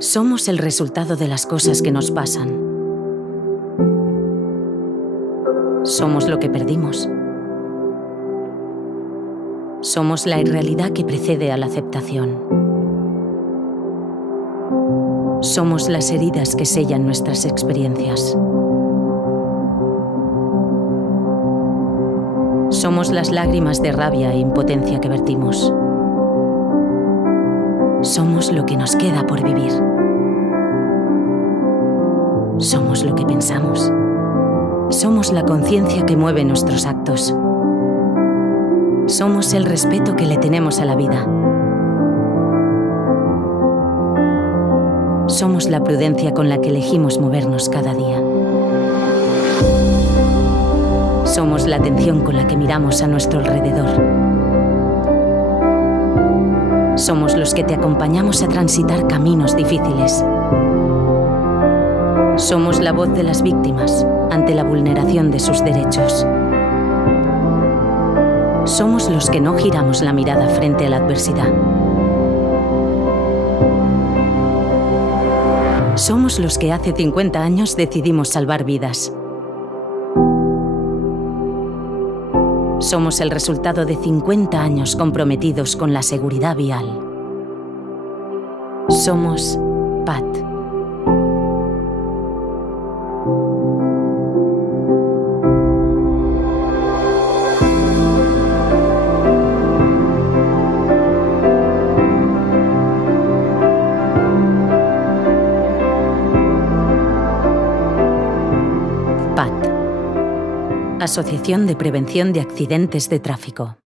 Somos el resultado de las cosas que nos pasan. Somos lo que perdimos. Somos la irrealidad que precede a la aceptación. Somos las heridas que sellan nuestras experiencias. Somos las lágrimas de rabia e impotencia que vertimos. Somos lo que nos queda por vivir. Somos lo que pensamos. Somos la conciencia que mueve nuestros actos. Somos el respeto que le tenemos a la vida. Somos la prudencia con la que elegimos movernos cada día. Somos la atención con la que miramos a nuestro alrededor. Somos los que te acompañamos a transitar caminos difíciles. Somos la voz de las víctimas ante la vulneración de sus derechos. Somos los que no giramos la mirada frente a la adversidad. Somos los que hace 50 años decidimos salvar vidas. Somos el resultado de 50 años comprometidos con la seguridad vial. Somos PAT. PAT. Asociación de Prevención de Accidentes de Tráfico.